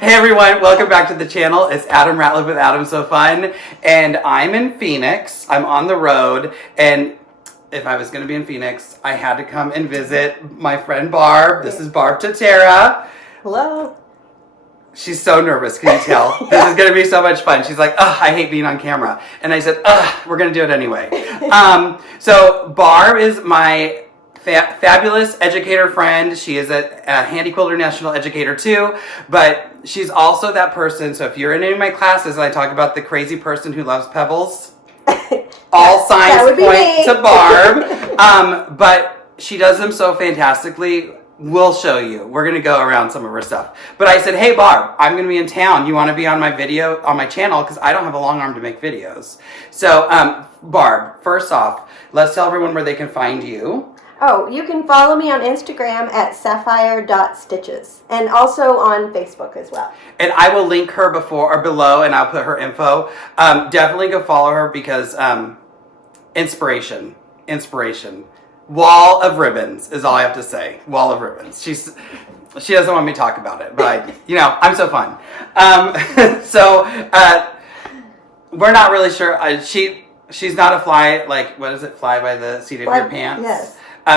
Hey everyone, welcome back to the channel. It's Adam Ratliff with Adam So Fun, and I'm in Phoenix. I'm on the road, and if I was going to be in Phoenix, I had to come and visit my friend Barb. This is Barb Tatera. Hello. She's so nervous, can you tell? This is going to be so much fun. She's like, ugh, I hate being on camera. And I said, ugh, we're going to do it anyway. So Barb is my fabulous educator friend. She is a Handy Quilter National Educator too, but she's also that person. So if you're in any of my classes and I talk about the crazy person who loves pebbles, all signs point to Barb. But she does them so fantastically. We'll show you. We're going to go around some of her stuff. But I said, hey Barb, I'm going to be in town. You want to be on my video, on my channel? Because I don't have a long arm to make videos. So Barb, first off, let's tell everyone where they can find you. Oh, you can follow me on Instagram at Sapphire.Stitches and also on Facebook as well. And I will link her before or below, and I'll put her info. Definitely go follow her because inspiration. Wall of ribbons is all I have to say. Wall of ribbons. She doesn't want me to talk about it, but I'm so fun. We're not really sure. She's not a fly, like, what is it? Fly by the seat of your pants? Yes.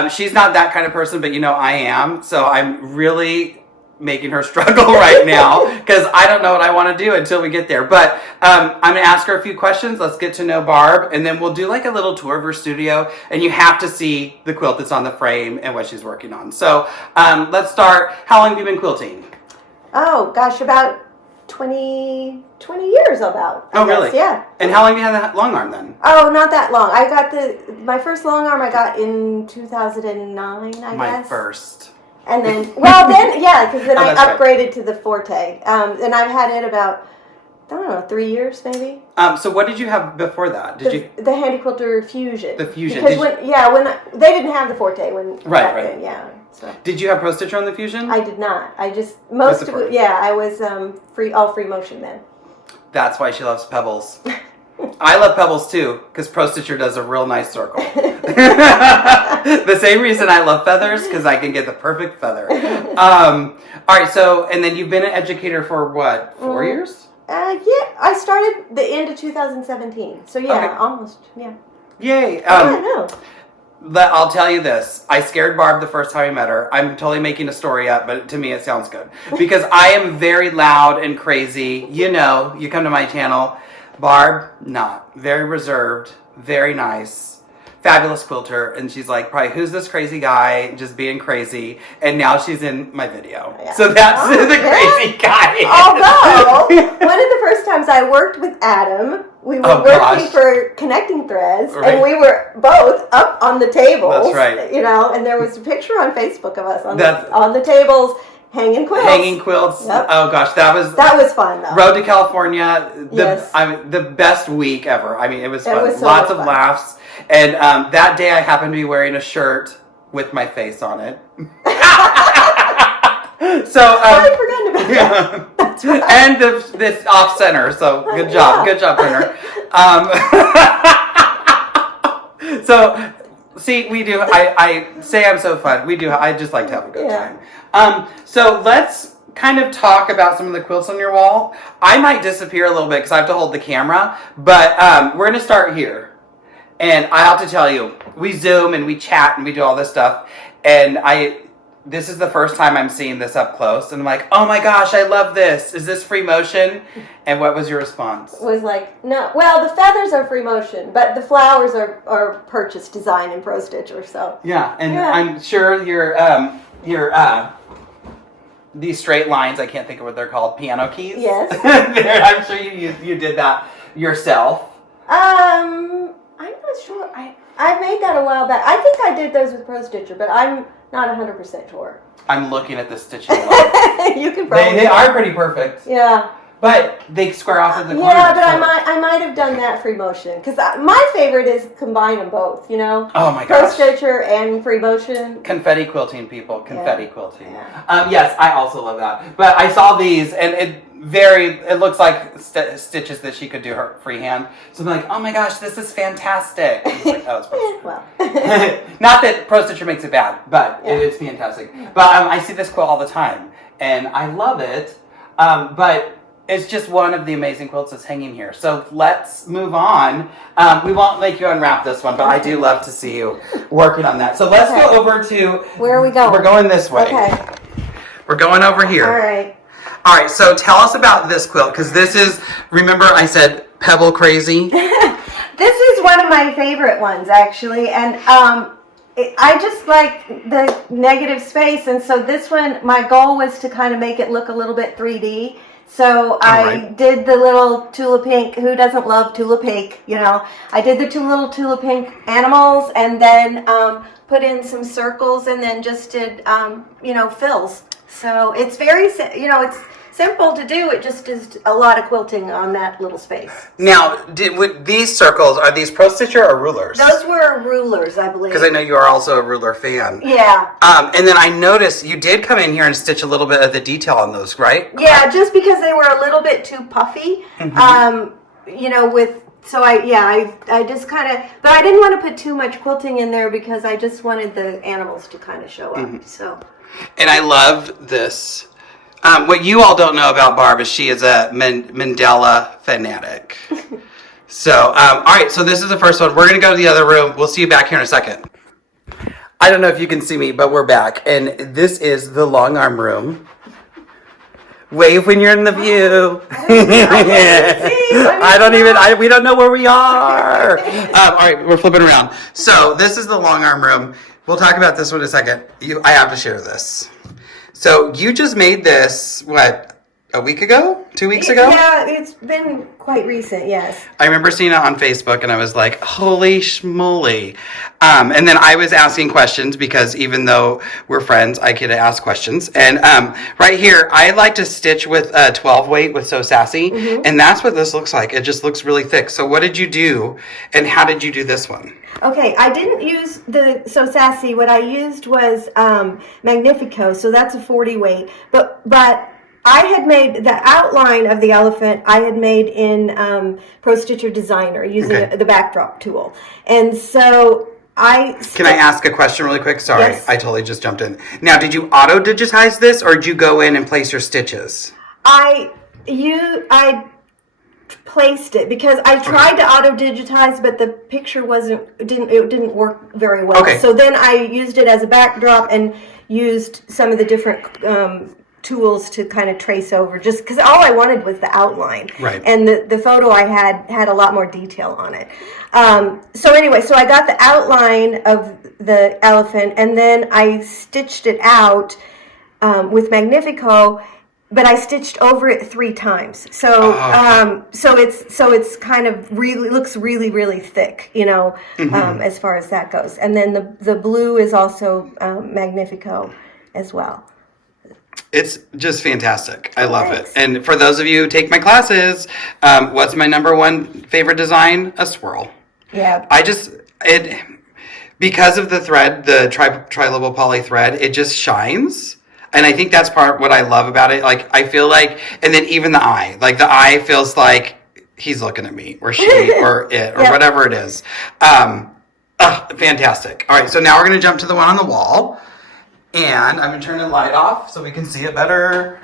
She's not that kind of person, but I am. So I'm really making her struggle right now because I don't know what I want to do until we get there. But I'm going to ask her a few questions. Let's get to know Barb, and then we'll do like a little tour of her studio, and you have to see the quilt that's on the frame and what she's working on. So let's start. How long have you been quilting? Oh, gosh, about 20 years about. Oh, really? Yeah. And how long have you had that long arm then? Oh, not that long. I got my first long arm I got in 2009, I guess. My first. And then, because then I upgraded right. to the Forte. And I've had it about, I don't know, 3 years maybe. So what did you have before that? The Handy Quilter Fusion. The Fusion. Because when they didn't have the Forte when back then, yeah. So. Did you have Pro Stitcher on the Fusion? I did not. I just I was all free motion then. That's why she loves pebbles. I love pebbles too, because Pro Stitcher does a real nice circle. The same reason I love feathers, because I can get the perfect feather. All right, so, and then you've been an educator for what, 4 years? Yeah, I started the end of 2017. So yeah, okay. Almost, yeah. Yay. I know. I'll tell you this. I scared Barb the first time I met her. I'm totally making a story up, but to me it sounds good. Because I am very loud and crazy. You come to my channel. Barb, not. Very reserved, very nice, fabulous quilter. And she's like, probably, who's this crazy guy just being crazy? And now she's in my video. Yeah. So that's the crazy guy. Although, one of the first times I worked with Adam, we were working for Connecting Threads, right. And we were both up on the tables. That's right. And there was a picture on Facebook of us on the tables. Hanging quilts. Yep. Oh gosh, that was fun though. Road to California, the best week ever. I mean, it was fun. It was so lots of fun. Laughs. And that day I happened to be wearing a shirt with my face on it. So I forgot about that. That's right. And this off center. So good job, printer. So see, we do. I say I'm so fun. We do. I just like to have a good time. So let's kind of talk about some of the quilts on your wall. I might disappear a little bit because I have to hold the camera, but we're going to start here. And I have to tell you, we Zoom and we chat and we do all this stuff. And this is the first time I'm seeing this up close. And I'm like, oh my gosh, I love this. Is this free motion? And what was your response? It was like, no. Well, the feathers are free motion, but the flowers are purchased design in Pro Stitcher. So yeah, and I'm sure your these straight lines, I can't think of what they're called, piano keys. Yes. I'm sure you did that yourself. I'm not sure. I made that a while back. I think I did those with Pro Stitcher, but I'm not 100% sure. I'm looking at the stitching line. You can probably. They are pretty perfect. Yeah. But they square off at the corner. Yeah, but I might have done that free motion because my favorite is combine them both. Oh my gosh. Pro Stitcher and free motion. Confetti quilting, people. Confetti quilting. Yeah. Yes, I also love that. But I saw these, and it looks like stitches that she could do her freehand. So I'm like, oh my gosh, this is fantastic. Like, oh, it's perfect. Well. Not that Pro Stitcher makes it bad, but it is fantastic. But I see this quilt all the time, and I love it. But it's just one of the amazing quilts that's hanging here. So let's move on. We won't make you unwrap this one, but I do love to see you working on that. So let's go over to... Where are we going? We're going this way. Okay. We're going over here. All right. All right, so tell us about this quilt, because this is, remember I said Pebble Crazy? This is one of my favorite ones, actually, and I just like the negative space, and so this one, my goal was to kind of make it look a little bit 3D. So I did the little Tula Pink. Who doesn't love Tula Pink? You know, I did the two little Tula Pink animals, and then put in some circles, and then just did fills. So it's very, it's simple to do. It just is a lot of quilting on that little space. Now, with these circles, are these Pro Stitcher or rulers? Those were rulers, I believe. Because I know you are also a ruler fan. Yeah. And then I noticed you did come in here and stitch a little bit of the detail on those, right? Yeah, just because they were a little bit too puffy. So I just kind of, but I didn't want to put too much quilting in there because I just wanted the animals to kind of show up. So. And I love this. What you all don't know about Barb is she is a Mandela fanatic. So, all right, so this is the first one. We're going to go to the other room. We'll see you back here in a second. I don't know if you can see me, but we're back. And this is the long arm room. Wave when you're in the view. We don't know where we are. All right, we're flipping around. So this is the long arm room. We'll talk about this one in a second. I have to share this. So you just made this, what, a week ago? 2 weeks ago? Yeah, it's been quite recent, yes. I remember seeing it on Facebook and I was like, holy schmoly. And then I was asking questions because even though we're friends, I get to ask questions. And right here, I like to stitch with a 12 weight with So Sassy. And that's what this looks like. It just looks really thick. So what did you do and how did you do this one? Okay, I didn't use the So Sassy. What I used was Magnifico, so that's a 40 weight. But I had made the outline of the elephant. I had made in Pro Stitcher Designer using the backdrop tool, and so Can I ask a question really quick? Sorry, yes. I totally just jumped in. Now, did you auto digitize this, or did you go in and place your stitches? I placed it because I tried to auto digitize, but the picture didn't work very well. Okay. So then I used it as a backdrop and used some of the different tools to kind of trace over, just because all I wanted was the outline. Right. And the photo I had a lot more detail on it. So anyway, so I got the outline of the elephant, and then I stitched it out with Magnifico. But I stitched over it 3 times, so so it's kind of looks really thick, as far as that goes. And then the blue is also Magnifico as well. It's just fantastic. I love Thanks. it. And for those of you who take my classes, what's my number one favorite design? A swirl. Yeah. Because of the thread, the tri-level poly thread, it just shines. And I think that's what I love about it. Like, I feel like, and then even the eye. Like, the eye feels like he's looking at me, or she, or it, or whatever it is. Fantastic. All right, so now we're going to jump to the one on the wall. And I'm going to turn the light off so we can see it better.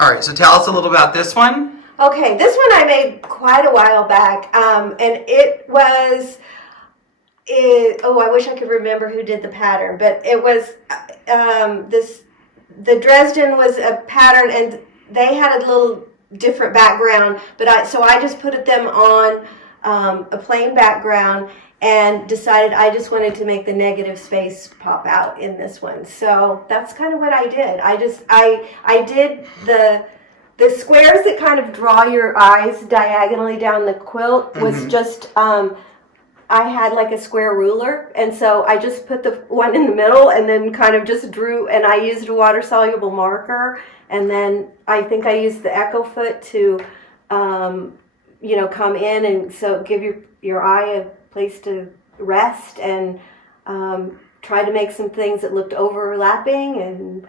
All right, so tell us a little about this one. Okay, this one I made quite a while back. And it was... I wish I could remember who did the pattern, but it was the Dresden was a pattern, and they had a little different background, but so I just put them on a plain background and decided I just wanted to make the negative space pop out in this one. So that's kind of what I did. I did the squares that kind of draw your eyes diagonally down the quilt was just I had like a square ruler, and so I just put the one in the middle and then kind of just drew, and I used a water-soluble marker, and then I think I used the echo foot to, come in and so give your eye a place to rest, and try to make some things that looked overlapping, and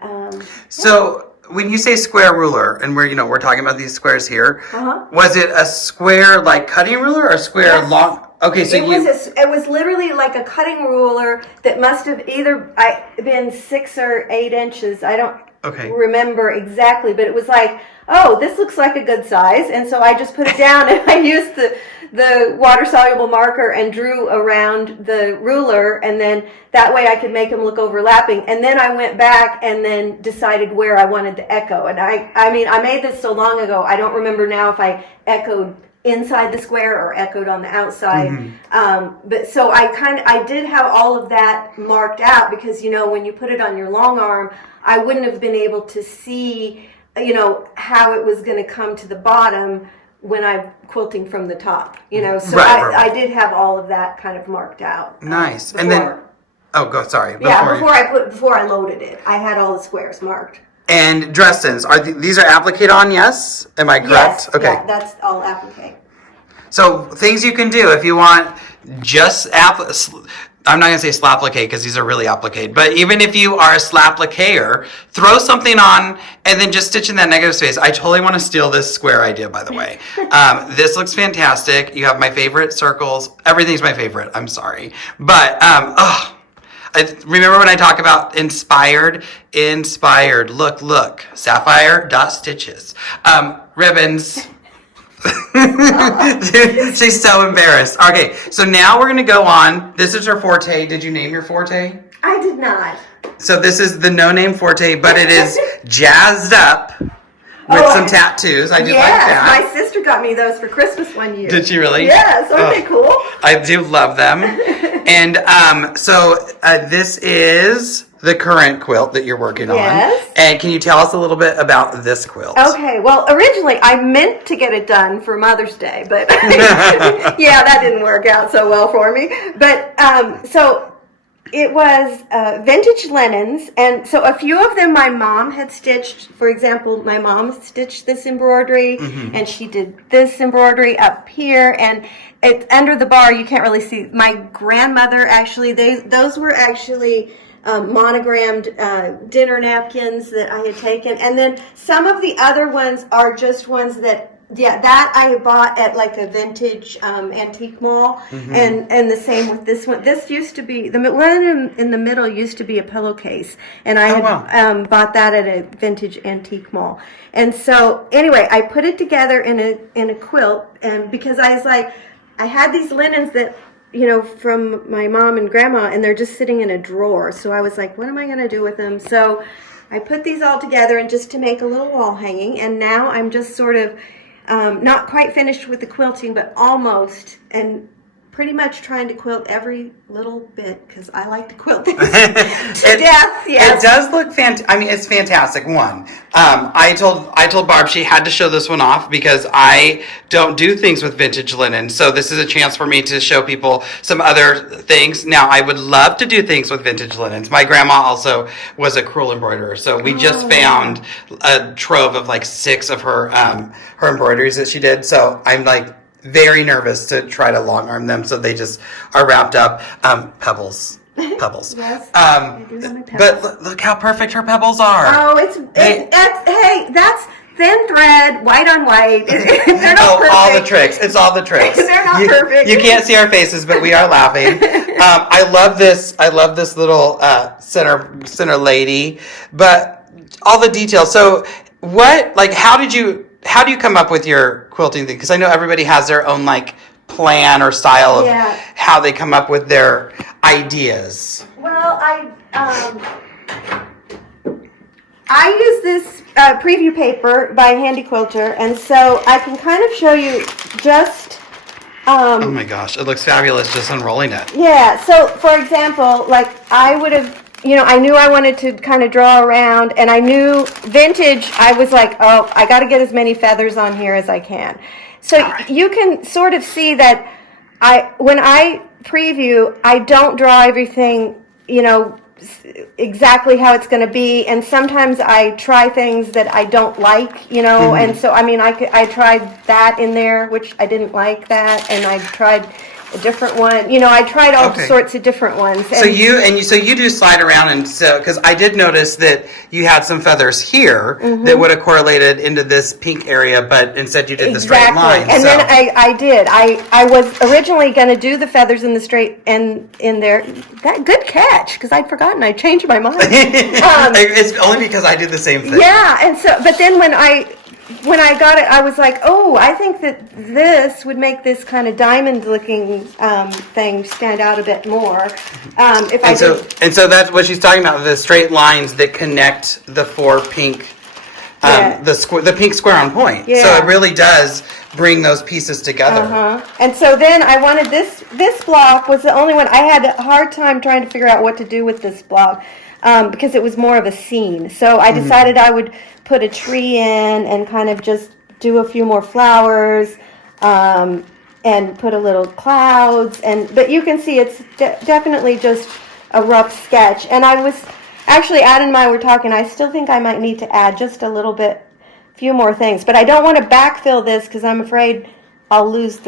So when you say square ruler, and we're talking about these squares here, was it a square like cutting ruler or a square long? Okay, so it was literally like a cutting ruler that must have either been 6 or 8 inches. I don't remember exactly, but it was like, oh, this looks like a good size, and so I just put it down and I used the water-soluble marker and drew around the ruler, and then that way I could make them look overlapping. And then I went back and then decided where I wanted to echo. And I mean, I made this so long ago, I don't remember now if I echoed inside the square or echoed on the outside. But so I did have all of that marked out, because, you know, when you put it on your long arm, I wouldn't have been able to see, you know, how it was going to come to the bottom when I'm quilting from the top, you know. So I did have all of that kind of marked out. Nice. Before. And then, sorry. Before I loaded it, I had all the squares marked. And dress ins, these are applique on, yes? Am I correct? Yes, okay. Yeah, that's all applique. So things you can do if you want just I'm not going to say slapplique because these are really applique, but even if you are a slappliquer, throw something on and then just stitch in that negative space. I totally want to steal this square idea, by the way. This looks fantastic. You have my favorite circles. Everything's my favorite. I'm sorry. But, remember when I talk about inspired? Look, Sapphire.Stitches. Ribbons. She's so embarrassed. Okay, so now we're going to go on. This is her forte. Did you name your forte? I did not. So this is the no-name forte, but it is jazzed up with some tattoos. I do like that. My sister got me those for Christmas one year. Did she really? Yes, aren't they cool? I do love them. And this is the current quilt that you're working on. And can you tell us a little bit about this quilt? Okay, well, originally I meant to get it done for Mother's Day, but yeah, that didn't work out so well for me. But so it was vintage linens, and so a few of them my mom had stitched. For example, my mom stitched this embroidery, and she did this embroidery up here, and it's under the bar. You can't really see. My grandmother actually, those were actually monogrammed dinner napkins that I had taken, and then some of the other ones are just ones that that I bought at like a vintage antique mall, and the same with this one. This used to be the one in the middle used to be a pillowcase, and I had bought that at a vintage antique mall. And so anyway, I put it together in a quilt, and because I was like, I had these linens that, you know, from my mom and grandma, and they're just sitting in a drawer. So I was like, what am I going to do with them? So I put these all together and just to make a little wall hanging. And now I'm just sort of not quite finished with the quilting, but almost, and pretty much trying to quilt every little bit because I like to quilt things to death. Yes. It does look fantastic. I mean, it's fantastic. One, I told Barb she had to show this one off because I don't do things with vintage linen. So this is a chance for me to show people some other things. Now, I would love to do things with vintage linens. My grandma also was a crewel embroiderer, so we just found a trove of like 6 of her embroideries that she did. So I'm like very nervous to try to long arm them, so they just are wrapped up. Pebbles. Yes. I do have my pebbles. But look how perfect her pebbles are. Oh, that's thin thread, white on white. They're not perfect. All the tricks. It's all the tricks. They're not perfect. You can't see our faces, but we are laughing. I love this little center lady, but all the details. So how do you come up with your quilting thing? Because I know everybody has their own like plan or style of how they come up with their ideas. Well, I use this preview paper by Handy Quilter, and so I can kind of show you just. Oh my gosh, it looks fabulous just unrolling it. Yeah. So, for example, like I would have. You know, I knew I wanted to kind of draw around, and I knew vintage, I was like, oh, I got to get as many feathers on here as I can. So you can sort of see that when I preview, I don't draw everything, you know, exactly how it's going to be, and sometimes I try things that I don't like, you know, and so, I mean, I tried that in there, which I didn't like that, and I tried, a different one. You know, I tried all sorts of different ones. And so you do slide around, and so because I did notice that you had some feathers here that would have correlated into this pink area, but instead you did the straight line. And then I did. I was originally going to do the feathers in the straight and in there. That good catch, because I'd forgotten. I changed my mind. It's only because I did the same thing. Yeah, and so but then when I got it, I was like, oh, I think that this would make this kind of diamond-looking thing stand out a bit more. And so that's what she's talking about, the straight lines that connect the four pink, the pink square on point. Yeah. So it really does bring those pieces together. And so then I wanted this block was the only one. I had a hard time trying to figure out what to do with this block because it was more of a scene. So I decided I would put a tree in and kind of just do a few more flowers and put a little clouds. But you can see it's definitely just a rough sketch. And I was actually, Adam and I were talking, I still think I might need to add just a little bit, few more things. But I don't want to backfill this because I'm afraid I'll lose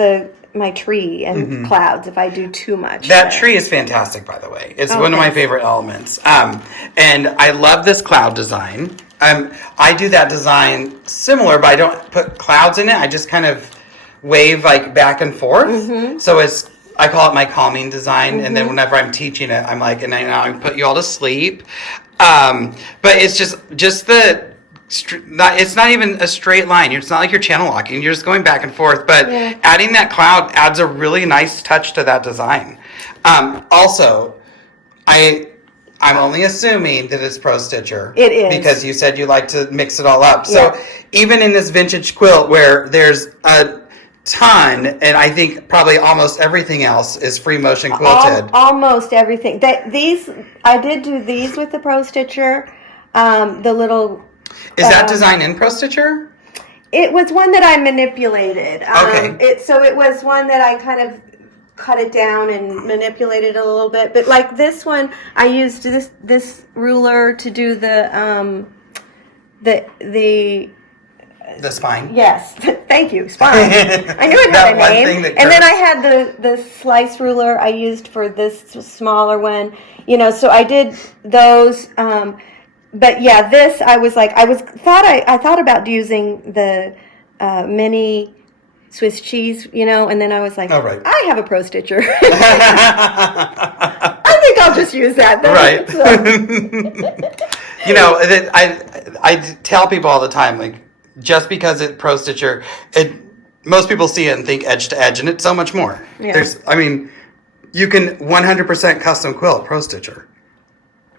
my tree and clouds if I do too much. That tree is fantastic, by the way. It's one of my favorite elements. And I love this cloud design. I do that design similar, but I don't put clouds in it. I just kind of wave like back and forth. So I call it my calming design. And then whenever I'm teaching it, I'm like, and I put you all to sleep. But it's just it's not even a straight line. It's not like you're channel locking. You're just going back and forth. But adding that cloud adds a really nice touch to that design. Also, I'm only assuming that it's Pro Stitcher. It is. Because you said you like to mix it all up. So even in this vintage quilt where there's a ton, and I think probably almost everything else is free motion quilted. Almost everything. I did do these with the Pro Stitcher. The little... Is that design in Pro Stitcher? It was one that I manipulated. It was one that I kind of cut it down and manipulated a little bit. But like this one, I used this ruler to do the spine. Yes, thank you, spine. I knew it had a name. And then I had the slice ruler I used for this smaller one. You know, so I did those. But yeah, this I was like, I thought about using the mini Swiss cheese, you know, and then I was like, I have a Pro Stitcher. I think I'll just use that then. Right. So. You know, I tell people all the time, like, just because it's Pro Stitcher, most people see it and think edge to edge, and it's so much more. Yeah. You can 100% custom quilt Pro Stitcher.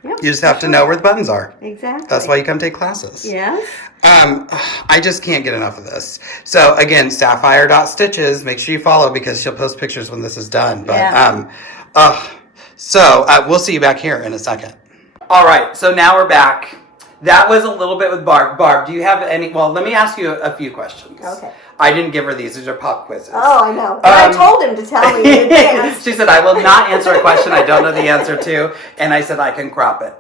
Yep, you just have to know where the buttons are. Exactly. That's why you come take classes. Yes. I just can't get enough of this. So again, Sapphire.Stitches. Make sure you follow because she'll post pictures when this is done. But we'll see you back here in a second. All right. So now we're back. That was a little bit with Barb. Barb, do you have any? Well, let me ask you a few questions. Okay. I didn't give her these. These are pop quizzes. Oh, I know. But I told him to tell me in advance. She said, I will not answer a question I don't know the answer to. And I said, I can crop it.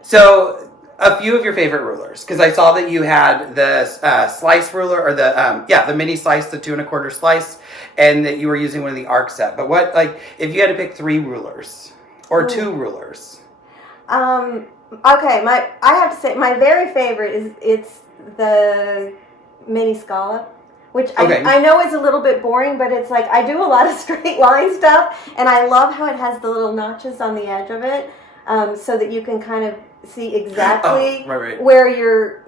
So a few of your favorite rulers, because I saw that you had the slice ruler, or the mini slice, the 2 1/4 slice, and that you were using one of the arc set. But what, like, if you had to pick 3 rulers or 2 rulers? Okay, I have to say my very favorite it's the mini scallop, which I know is a little bit boring, but it's like I do a lot of straight line stuff, and I love how it has the little notches on the edge of it, so that you can kind of see exactly where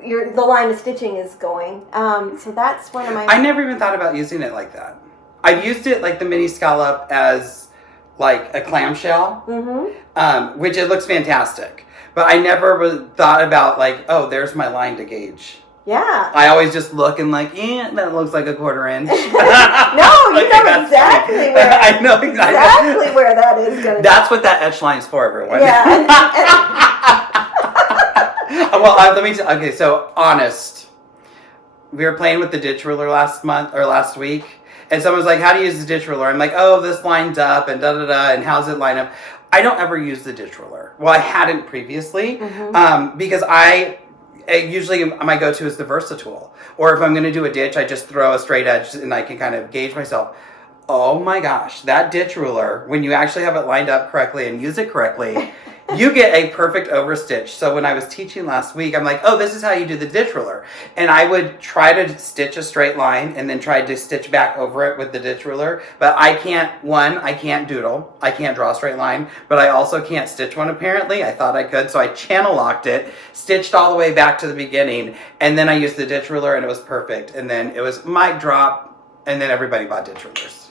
the line of stitching is going. So that's one of my... I never even thought about using it like that. I've used it like the mini scallop as like a clamshell, which it looks fantastic. But I never thought about like, oh, there's my line to gauge. Yeah. I always just look and like, that looks like a 1/4 inch. No, you know exactly where. I know exactly where that is going to be. That's what that etch line is for, everyone. Yeah. Well, let me. Okay, so honest. We were playing with the ditch ruler last week, and someone was like, "How do you use the ditch ruler?" I'm like, "Oh, this lines up and da da da, and how's it line up?" I don't ever use the ditch ruler. Well, I hadn't previously, because usually my go-to is the Versatool. Or if I'm going to do a ditch, I just throw a straight edge and I can kind of gauge myself. Oh my gosh, that ditch ruler, when you actually have it lined up correctly and use it correctly, you get a perfect overstitch. So when I was teaching last week, I'm like, oh, this is how you do the ditch ruler. And I would try to stitch a straight line and then try to stitch back over it with the ditch ruler. But I can't doodle. I can't draw a straight line, but I also can't stitch one apparently. I thought I could, so I channel locked it, stitched all the way back to the beginning, and then I used the ditch ruler and it was perfect. And then it was mic drop, and then everybody bought ditch rulers.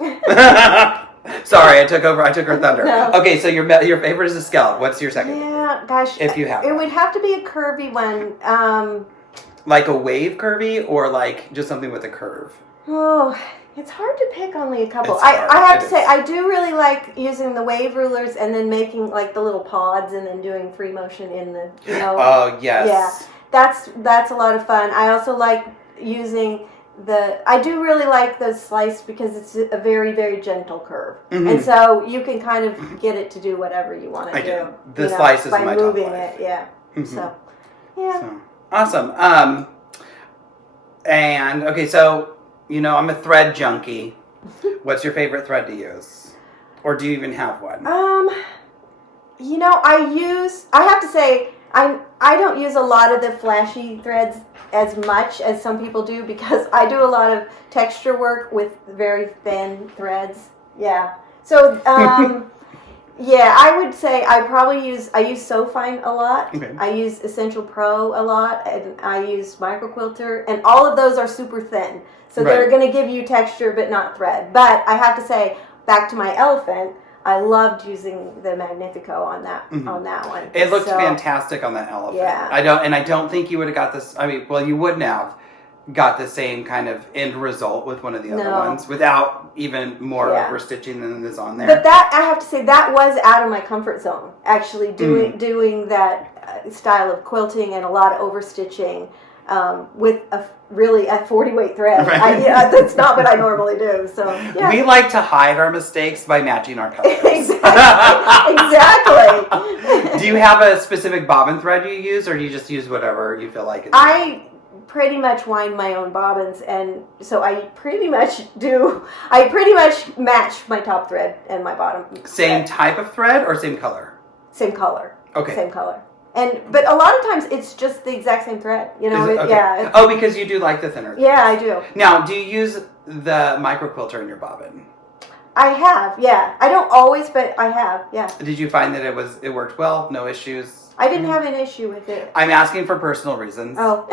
Sorry, I took her thunder. No. Okay, so your favorite is a scallop. What's your second? Yeah, gosh. If you have it one. would have to be a curvy one. Like a wave curvy or like just something with a curve? Oh, it's hard to pick only a couple. It's hard. I have It to say, is. I do really like using the wave rulers and then making like the little pods and then doing free motion in the, Oh, yes. Yeah, that's a lot of fun. I also like using I do really like the slice because it's a very, very gentle curve. Mm-hmm. And so you can kind of get it to do whatever you want to do. The slice is by my top moving five. it, yeah. Mm-hmm. So, yeah. So, awesome. And okay, so I'm a thread junkie. What's your favorite thread to use, or do you even have one? I have to say, I don't use a lot of the flashy threads as much as some people do because I do a lot of texture work with very thin threads. Yeah. So, yeah, I would say I use So Fine a lot. Okay. I use Essential Pro a lot, and I use Microquilter, and all of those are super thin. So they're going to give you texture but not thread. But I have to say, back to my elephant, I loved using the Magnifico on that one. It looked fantastic on that elephant. Yeah. I don't think you would have got this. I mean, well, you wouldn't have got the same kind of end result with one of the other ones without even more overstitching than is on there. But that, I have to say, that was out of my comfort zone. Actually, doing that style of quilting and a lot of overstitching with a 40-weight thread. Right. That's not what I normally do. So yeah. We like to hide our mistakes by matching our colors. Exactly. Do you have a specific bobbin thread you use, or do you just use whatever you feel like? I pretty much wind my own bobbins, and so I pretty much match my top thread and my bottom Same thread. type of thread or same color? Same color. Okay. Same color. But a lot of times it's just the exact same thread, Okay. Yeah. Oh, because you do like the thinner. Yeah, I do. Now, do you use the Microquilter in your bobbin? I have, yeah. I don't always, but I have, yeah. Did you find that it worked well? No issues? I didn't have an issue with it. I'm asking for personal reasons. Oh.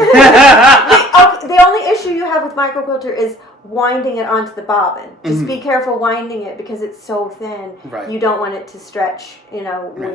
The only issue you have with Microquilter is winding it onto the bobbin. Just be careful winding it because it's so thin. Right. You don't want it to stretch, when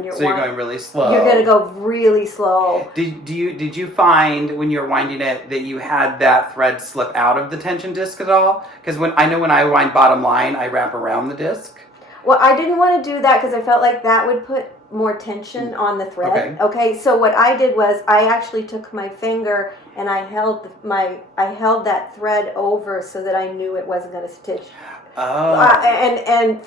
you're So you're going really slow. You're going to go really slow. Did you find when you were winding it that you had that thread slip out of the tension disc at all? Because when I wind bottom line, I wrap around the disc. Well, I didn't want to do that because I felt like that would put more tension on the thread. Okay, so what I did was I actually took my finger and I held that thread over so that I knew it wasn't going to stitch. Oh.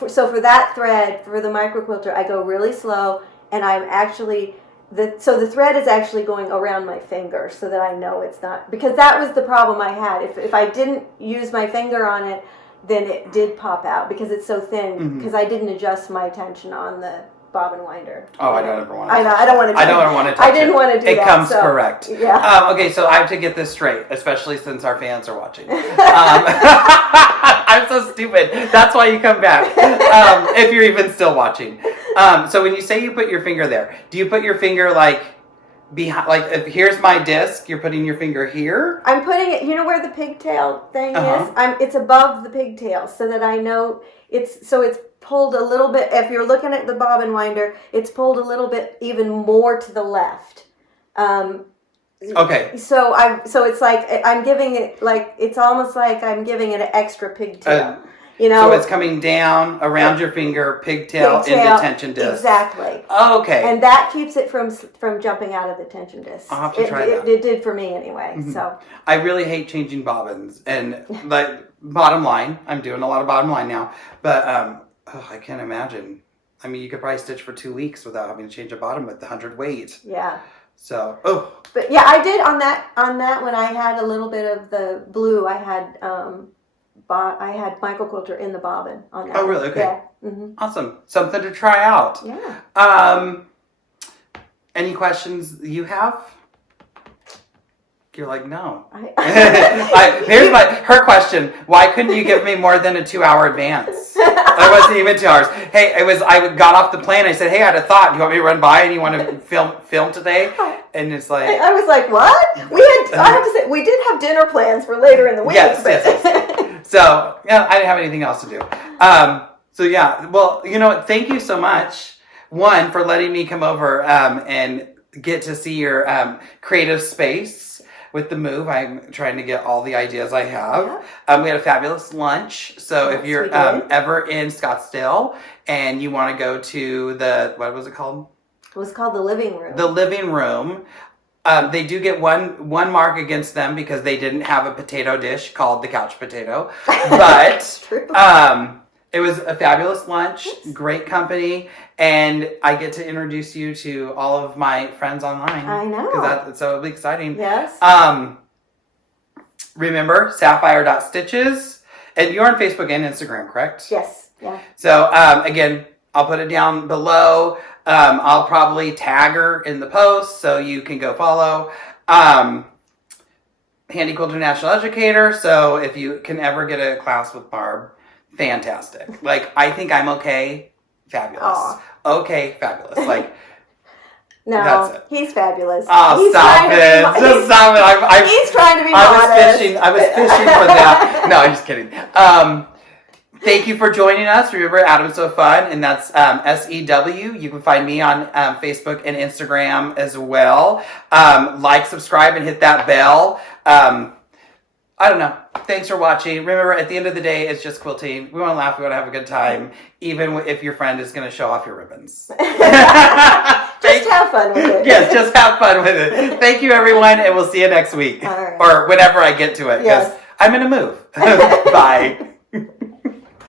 So for that thread, for the Microquilter, I go really slow, and I'm actually the thread is actually going around my finger so that I know it's not, because that was the problem I had. If I didn't use my finger on it, then it did pop out because it's so thin, because I didn't adjust my tension on the bobbin winder. Oh, I don't ever want to. I don't want to. I don't want to touch it. I didn't want to do that. It comes correct. Yeah. Okay, so I have to get this straight, especially since our fans are watching. I'm so stupid. That's why you come back. If you're even still watching. So when you say you put your finger there, do you put your finger like behind? Like, if here's my disc, you're putting your finger here. I'm putting it. You know where the pigtail thing is? It's above the pigtail, so that I know it's pulled a little bit. If you're looking at the bobbin winder, it's pulled a little bit even more to the left. Okay. So it's like I'm giving it, like, it's almost like I'm giving it an extra pigtail. So it's coming down around your finger, pigtail into tension disc. Exactly. Okay. And that keeps it from jumping out of the tension disc. I'll have to try that. It did for me anyway. So I really hate changing bobbins, and like bottom line, I'm doing a lot of bottom line now, but I can't imagine. I mean, you could probably stitch for 2 weeks without having to change a bottom with the 100 weight. Yeah. So, But yeah, I did on that when I had a little bit of the blue. I had I had Microquilter in the bobbin on that. Oh, really? Okay. Yeah. Mm-hmm. Awesome. Something to try out. Yeah. Any questions you have? You're like, no. Here's her question. Why couldn't you give me more than a 2-hour advance? It wasn't even 2 hours. Hey, I got off the plane. I said, hey, I had a thought. Do you want me to run by and you want to film today? And it's like, I was like, what? I have to say, we did have dinner plans for later in the week. Yes. So, yeah, I didn't have anything else to do. So yeah, well, you know what? Thank you so much. One, for letting me come over and get to see your creative space. With the move, I'm trying to get all the ideas I have. Yeah. We had a fabulous lunch. So if you're ever in Scottsdale and you want to go to what was it called? It was called the living room. The living room. They do get one mark against them because they didn't have a potato dish called the couch potato. But it was a fabulous lunch, great company, and I get to introduce you to all of my friends online. I know. So it'll be exciting. Yes. Remember, Sapphire.Stitches. And you're on Facebook and Instagram, correct? Yes. Yeah. So, again, I'll put it down below. I'll probably tag her in the post so you can go follow. Handy Quilter National Educator. So if you can ever get a class with Barb, fantastic. Like, I think I'm okay. Fabulous. Aww. Okay, fabulous. Like, no, that's it. He's fabulous. Oh, stop it. Just stop it. He's trying to be modest. I was fishing for that. No, I'm just kidding. Thank you for joining us. Remember, Adam's So Fun, and that's SEW. You can find me on Facebook and Instagram as well. Like, subscribe, and hit that bell. I don't know. Thanks for watching. Remember, at the end of the day, it's just quilting. We want to laugh. We want to have a good time, even if your friend is going to show off your ribbons. Just have fun with it. Yes, just have fun with it. Thank you, everyone, and we'll see you next week. All right. Or whenever I get to it, because I'm in a move. Bye.